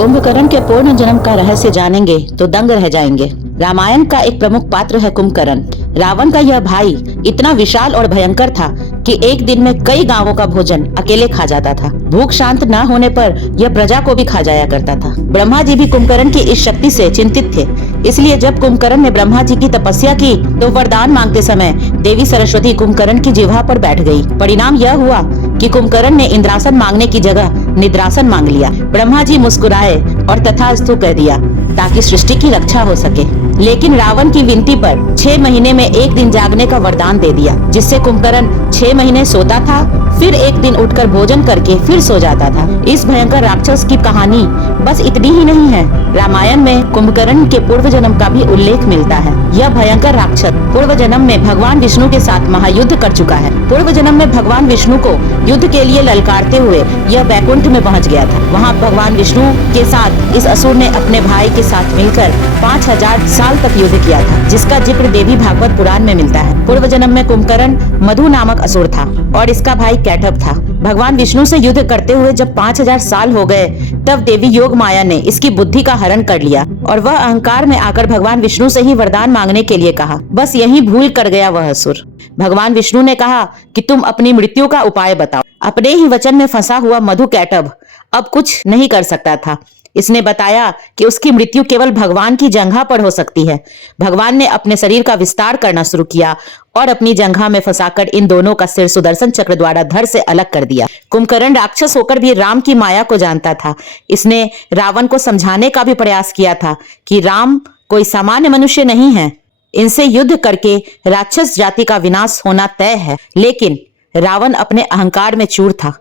कुंभकर्ण के पूर्ण जन्म का रहस्य जानेंगे तो दंग रह जाएंगे। रामायण का एक प्रमुख पात्र है कुंभकर्ण। रावण का यह भाई इतना विशाल और भयंकर था कि एक दिन में कई गांवों का भोजन अकेले खा जाता था। भूख शांत न होने पर यह प्रजा को भी खा जाया करता था। ब्रह्मा जी भी कुंभकर्ण की इस शक्ति से चिंतित थे। इसलिए जब कुंभकर्ण ने ब्रह्मा जी की तपस्या की तो वरदान मांगते समय देवी सरस्वती कुंभकर्ण की जिह्वा पर बैठ गई। परिणाम यह हुआ कि कुंभकर्ण ने इंद्रासन मांगने की जगह निद्रासन मांग लिया। ब्रह्मा जी मुस्कुराए और तथास्तु कह दिया ताकि सृष्टि की रक्षा हो सके। लेकिन रावण की विनती पर 6 महीने में एक दिन जागने का वरदान दे दिया, जिससे कुंभकर्ण 6 महीने सोता था, फिर एक दिन उठकर भोजन करके फिर सो जाता था। इस भयंकर राक्षस की कहानी बस इतनी ही नहीं है। रामायण में कुंभकर्ण के पूर्व जन्म का भी उल्लेख मिलता है। यह भयंकर राक्षस पूर्व जन्म में भगवान विष्णु के साथ महायुद्ध कर चुका है। पूर्व जन्म में भगवान विष्णु को युद्ध के लिए ललकारते हुए यह वैकुंठ में पहुंच गया था। वहां भगवान विष्णु के साथ इस असुर ने अपने भाई के साथ मिलकर 5000 साल तक युद्ध किया था, जिसका जिक्र देवी भागवत पुराण में मिलता है। पूर्व जन्म में कुंभकर्ण मधु नामक असुर था और इसका भाई कैटभ था। भगवान विष्णु से युद्ध करते हुए जब 5000 साल हो गए, तब देवी योग माया ने इसकी बुद्धि का हरण कर लिया और वह अहंकार में आकर भगवान विष्णु से ही वरदान मांगने के लिए कहा। बस यही भूल कर गया वह असुर। भगवान विष्णु ने कहा कि तुम अपनी मृत्यु का उपाय बताओ। अपने ही वचन में फंसा हुआ मधु कैटभ अब कुछ नहीं कर सकता था। इसने बताया कि उसकी मृत्यु केवल भगवान की जंघा पर हो सकती है। भगवान ने अपने शरीर का विस्तार करना शुरू किया और अपनी जंघा में फंसाकर इन दोनों का सिर सुदर्शन चक्र द्वारा धड़ से अलग कर दिया। कुंभकर्ण राक्षस होकर भी राम की माया को जानता था। इसने रावण को समझाने का भी प्रयास किया था कि राम कोई सामान्य मनुष्य नहीं है, इनसे युद्ध करके राक्षस जाति का विनाश होना तय है। लेकिन रावण अपने अहंकार में चूर था।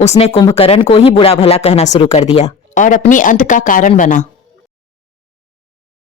उसने कुंभकर्ण को ही बुरा भला कहना शुरू कर दिया और अपनी अंत का कारण बना।